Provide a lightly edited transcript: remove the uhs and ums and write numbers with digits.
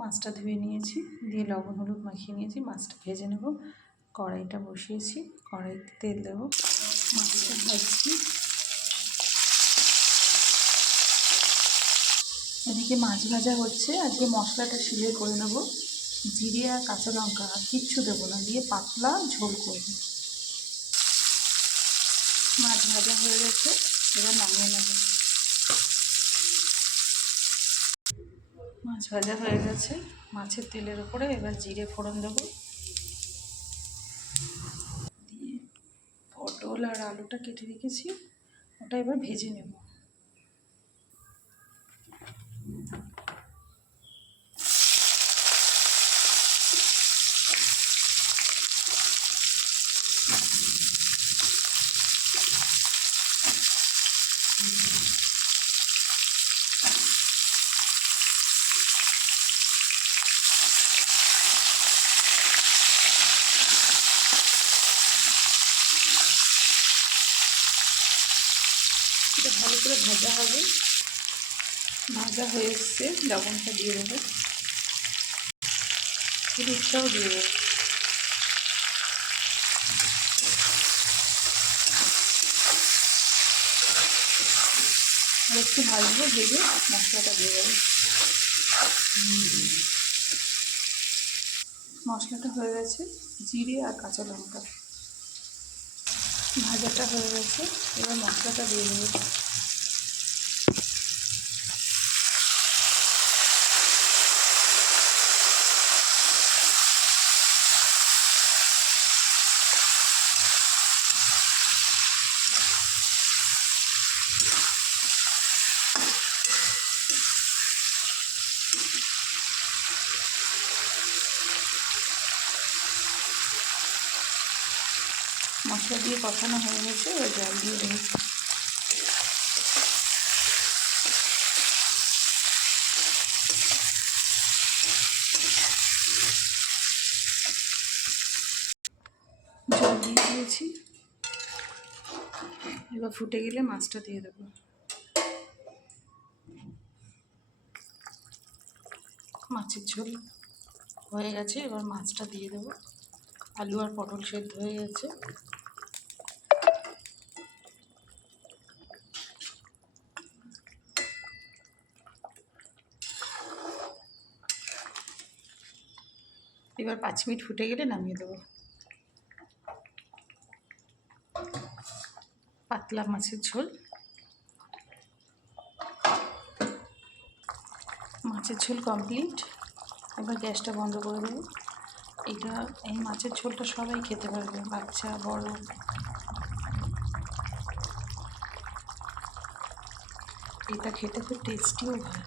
মাছটা ধুয়ে নিয়েছি, দিয়ে লবণ হলুদ মাখিয়ে নিয়েছি। মাছটা ভেজে নেব। কড়াইটা বসিয়েছি, কড়াইতে তেল দেবো, মাছটা ভাজছি। এদিকে মাছ ভাজা হচ্ছে। আজকে মশলাটা শিলে করে নেব। জিরে আর কাঁচা লঙ্কা আর কিচ্ছু দেবো না, দিয়ে পাতলা ঝোল করব। মাছ ভাজা হয়ে গেছে, এবার নামিয়ে নেব। মাছ ভাজা হয়ে গেছে, মাছের তেলের উপরে এবার জিরে ফোড়ন দেবো, দিয়ে পটল আর আলুটা কেটে রেখেছি ওটা এবার ভেজে নেব। এটা ভালো করে ভাজা হবে। ভাজা হয়ে এসছে, লবণটা দিয়ে দেবো, হলুদটাও দিয়ে দেবো। আর একটু ভাজবো, ভেজে মশলাটা দিয়ে দেবো। মশলাটা হয়ে গেছে, জিরে আর কাঁচা লঙ্কা ভাজাটা হয়ে গেছে, এবার মশলাটা দিয়ে দেবো। মশলা দিয়ে কষানো হয়ে গেছে, এবার জল দিয়ে দেবো। জল দিয়ে দিয়েছি, এবার ফুটে গেলে মাছটা দিয়ে দেবো। মাছের ঝোল হয়ে গেছে, এবার মাছটা দিয়ে দেবো। আলু আর পটল সেদ্ধ হয়ে গেছে। এবার 5 মিনিট ফুটে গেলে নামিয়ে দেবো। পাতলা মাছের ঝোল, মাছের ঝোল কমপ্লিট। এবার গ্যাসটা বন্ধ করে দেবো। এই মাছের ঝোলটা সবাই খেতে পারবে, বাচ্চা বড়। এটা খেতে খুব টেস্টিও হয়।